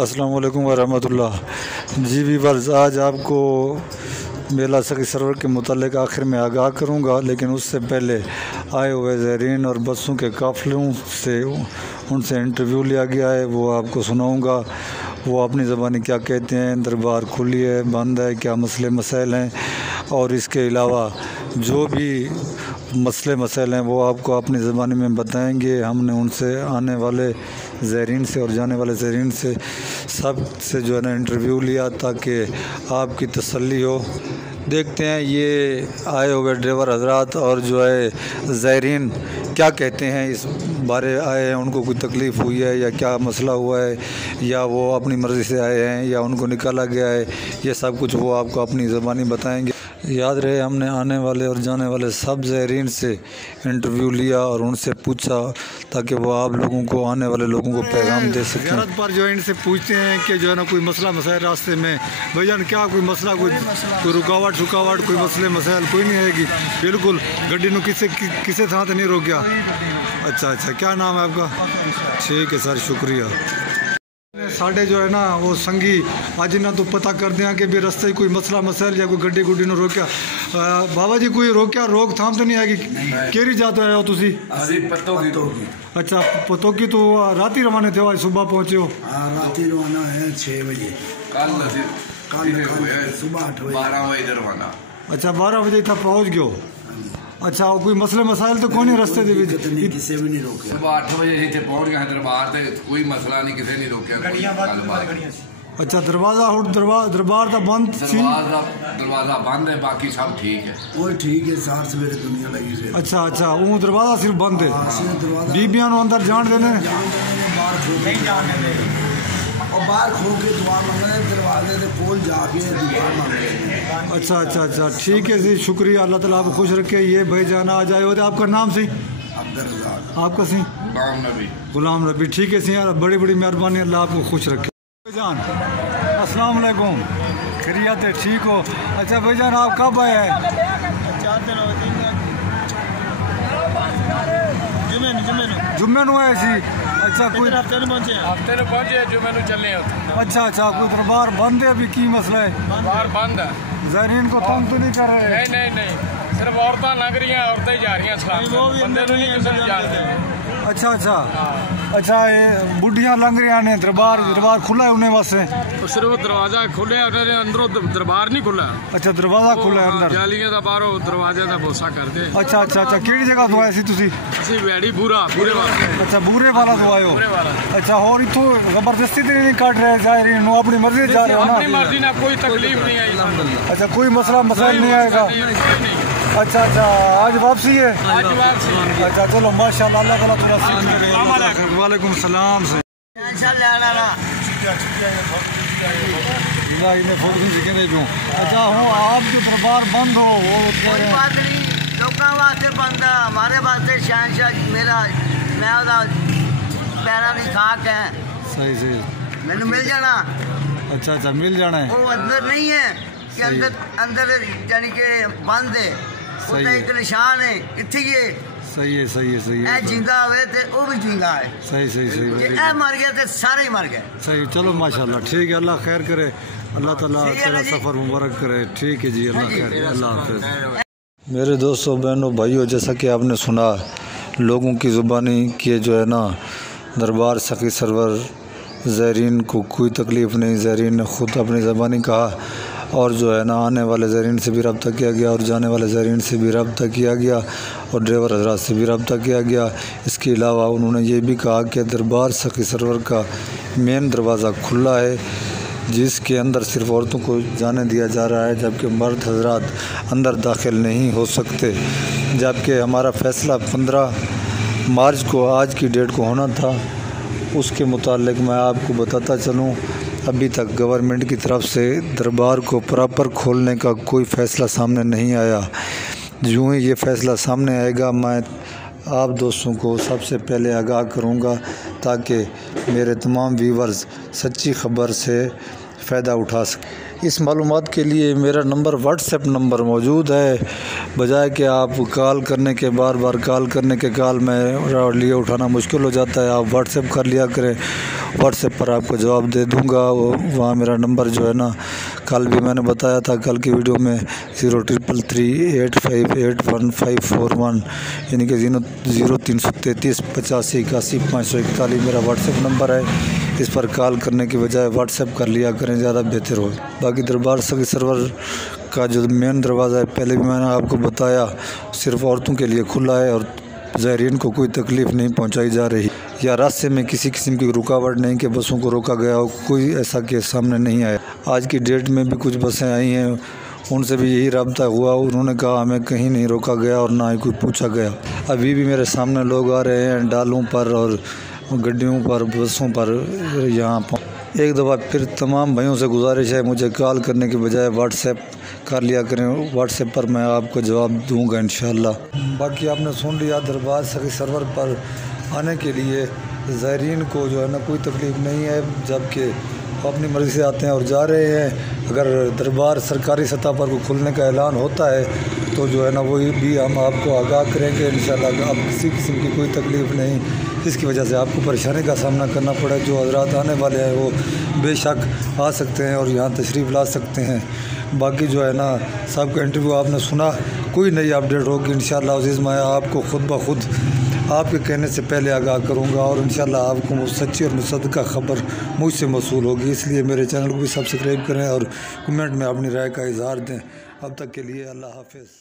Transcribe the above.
अस्सलाम वालेकुम वरहमतुल्लाह। जी व्यूअर्स, आज आपको मेला सखी सरवर के मुतालिक आखिर में आगाह करूँगा, लेकिन उससे पहले आए हुए ज़ायरीन और बसों के काफ़िलों से उनसे इंटरव्यू लिया गया है, वो आपको सुनाऊँगा। वो अपनी ज़बानी क्या कहते हैं, दरबार खुली है बंद है, क्या मसले मसाइल हैं, और इसके अलावा जो भी मसले मसाइल हैं वो आपको अपनी ज़बानी में बताएंगे। हमने उनसे आने वाले ज़ायरीन से और जाने वाले ज़ायरीन से सब से जो है ना इंटरव्यू लिया ताकि आपकी तसल्ली हो। देखते हैं ये आए हुए ड्राइवर हजरात और जो है ज़ायरीन क्या कहते हैं, इस बारे आए हैं, उनको कोई तकलीफ़ हुई है या क्या मसला हुआ है, या वो अपनी मर्ज़ी से आए हैं या उनको निकाला गया है, ये सब कुछ वो आपको अपनी ज़बानी बताएंगे। याद रहे, हमने आने वाले और जाने वाले सब ज़ायरीन से इंटरव्यू लिया और उनसे पूछा ताकि वो आप लोगों को, आने वाले लोगों को पैगाम दे सकें। ज़ियारत पर जो है इनसे पूछते हैं कि जो है ना कोई मसला मसाइल रास्ते में, भाईजान क्या कोई मसला, कोई रुकावट कोई मसले मसाइल कोई नहीं आएगी? बिल्कुल, गड्डी ने किसे थां नहीं रोक गया? अच्छा, क्या नाम है आपका? ठीक है सर, शुक्रिया। साढ़े जो है ना वो संगी अज ना तो पता कर दिया कि भी रस्ते कोई मसला मसाइल या कोई गड्डी गुड्डी ने रोकया। बाबा जी कोई रोकया, रोक थाम तो नहीं आएगी? केरी जाते आए हो तुसी? अच्छा, पतोकी तो रात ही रवाना थे, आज सुबह पहुंचे हो? रात ही रवाना है 6 बजे, कल सुबह 8 बजे, 12 बजे रवाना। अच्छा, 12 बजे तक पहुंच गयो। अच्छा, कोई मसले मसाइल तो कौन ही रास्ते दे किसी भी नहीं रोके। सुबह 8 बजे इतने पहुंच गए दरबार से, कोई मसला नहीं, किसी नहीं रोकया। अच्छा, दरबार का बंद सी? दरवाजा बंद है, बाकी सब ठीक है। वो ठीक है, सार सवेरे दुनिया लगी से। अच्छा, वो दरवाजा सिर्फ बंद है, बीबियां अंदर जान देने और बाहर खोल के दुआ मांगना, दरवाजे से खोल जाके दुआ मांगना। अच्छा, ठीक है जी, शुक्रिया। अल्लाह ताला आपको खुश रखे। ये भाई जाना आ जाए होते, आपका नाम सी? आपका सी? गुलाम नबी। ठीक है सी यार, बड़ी मेहरबानी, अल्लाह आपको खुश रखे। भाईजान अस्सलाम वालेकुम, खैरियत है, ठीक हो? अच्छा भाईजान, आप कब आए हैं? 4 दिन हो गए, जुम्मे आए सी? अच्छा, कोई हफ्ते में पहुंचे, जुम्मे में चले। अच्छा, कोई दरबार बंद है, अभी की मसला है? दरबार बंद है। ज़ायरीन को तंग तो नहीं कर रहे? नहीं, सिर्फ औरतें लग रही हैं, औरतें ही जा रही हैं इस्लाम में, बंदे तो नहीं किसी ने जा रहे। अच्छा, ये बुढ़ियां लंघ रही ने, दरबार खुला है उन्हें वास्ते? सिर्फ दरवाजा खुले, अंदरों दरबार नहीं खुला। अच्छा, दरवाजा खुला है अंदर? जालियां दा बाहरों दरवाजे दा भरोसा करते। अच्छा, केड़ी जगह तो आए सी तुसी? ਅਸੀਂ ਵੈੜੀ ਬੂਰੇ ਵਾਲਾ। अच्छा, बूरे वाला तो आए हो? अच्छा, और इतो जबरदस्ती तो नहीं काट रहे ज़ायरीन, अपनी मर्जी जा रहे हो ना? अपनी मर्जी ना, कोई तकलीफ नहीं आई। अच्छा, कोई मसला मसाइल नहीं आएगा? अच्छा, आज वापसी है? अच्छा, चलो माशाल्लाह, अल्लाह ताला तुम्हारा सीख करे। वालेकुम सलाम से। अच्छा, हूँ आप जो दरबार बंद हो वो लोगों वास्ते बंद है, हमारे वास्ते शहनशाह मेरा, मैं पैरों की खाक है। सही मैंने मिल जाना। अच्छा, मिल जाना है। वो अंदर नहीं है कि अंदर यानी कि बंद है, वो तो एक निशान है, इतनी है। सही है। ए जिंदा हुए थे वो भी जिंदा है। सही ए मर गए थे, सारे ही मर गए। सही, चलो माशाल्लाह, ठीक है, अल्लाह खैर करे, अल्लाह ताला तेरा सफ़र मुबारक करे। ठीक है जी, अल्लाह खैर, अल्लाह हाफ़िज़। मेरे दोस्तों, बहनों, भाइयों, जैसा कि आपने सुना लोगों की ज़ुबानी कि जो है ना दरबार सखी सरवर ज़ायरीन को कोई तकलीफ़ नहीं, ज़ायरीन ने ख़ुद अपनी ज़बानी कहा, और जो है ना आने वाले ज़ायरीन से भी रब्ता किया गया और जाने वाले ज़ायरीन से भी रब्ता किया गया और ड्राइवर हजरात से भी रब्ता किया गया। इसके अलावा उन्होंने ये भी कहा कि दरबार सखी सरवर का मेन दरवाज़ा खुला है, जिसके अंदर सिर्फ औरतों को जाने दिया जा रहा है, जबकि मर्द हजरात अंदर दाखिल नहीं हो सकते। जबकि हमारा फ़ैसला 15 मार्च को, आज की डेट को होना था। उसके मुतालिक मैं आपको बताता चलूँ, अभी तक गवर्नमेंट की तरफ से दरबार को प्रॉपर खोलने का कोई फ़ैसला सामने नहीं आया। यूँ ही ये फ़ैसला सामने आएगा, मैं आप दोस्तों को सबसे पहले आगाह करूँगा ताकि मेरे तमाम व्यूवर्स सच्ची ख़बर से फ़ायदा उठा सकें। इस मालूमात के लिए मेरा नंबर, व्हाट्सएप नंबर मौजूद है, बजाय कि आप कॉल करने के बार कॉल करने के कॉल में लिए उठाना मुश्किल हो जाता है, आप व्हाट्सएप कर लिया करें व्हाट्सएप पर आपको जवाब दे दूंगा। वहाँ मेरा नंबर जो है ना, कल भी मैंने बताया था कल की वीडियो में 0333858151 यानी कि 0333858141 मेरा व्हाट्सएप नंबर है। इस पर कॉल करने की बजाय व्हाट्सएप कर लिया करें, ज़्यादा बेहतर हो। बाकी दरबार सगी सरवर का जो मेन दरवाज़ा है, पहले भी मैंने आपको बताया, सिर्फ औरतों के लिए खुला है और ज़ायरीन को कोई तकलीफ़ नहीं पहुंचाई जा रही या रास्ते में किसी किस्म की रुकावट नहीं कि बसों को रोका गया हो, कोई ऐसा केस सामने नहीं आया। आज की डेट में भी कुछ बसें आई हैं, उनसे भी यही रब्ता हुआ, उन्होंने कहा हमें कहीं नहीं रोका गया और ना ही कोई पूछा गया। अभी भी मेरे सामने लोग आ रहे हैं डालों पर और गड्डियों पर, बसों पर यहाँ पर। एक दफ़ा फिर तमाम भाइयों से गुजारिश है, मुझे कॉल करने के बजाय व्हाट्सएप कर लिया करें, व्हाट्सएप पर मैं आपको जवाब दूंगा इंशाल्लाह। बाकी आपने सुन लिया, दरबार सगी सरवर पर आने के लिए ज़ायरीन को जो है ना कोई तकलीफ़ नहीं है, जबकि अपनी मर्ज़ी से आते हैं और जा रहे हैं। अगर दरबार सरकारी सतह पर कोई खुलने का ऐलान होता है तो जो है ना वही भी हम आपको आगाह करेंगे इंशाल्लाह। अब किसी किस्म की कोई तकलीफ़ नहीं जिसकी वजह से आपको परेशानी का सामना करना पड़े। जो हज़रात आने वाले हैं वो बेशक आ सकते हैं और यहाँ तशरीफ़ ला सकते हैं। बाकी जो है ना सबका इंटरव्यू आपने सुना, कोई नई अपडेट होगी इंशाल्लाह अज़ीज़ मैं आपको ख़ुद ब खुद आपके कहने से पहले आगाह करूँगा और इंशाल्लाह आपको सच्ची और मुसद्दक़ा ख़बर मुझसे मौसूल होगी। इसलिए मेरे चैनल को भी सब्सक्राइब करें और कमेंट में अपनी राय का इज़हार दें। अब तक के लिए अल्लाह हाफ़िज़।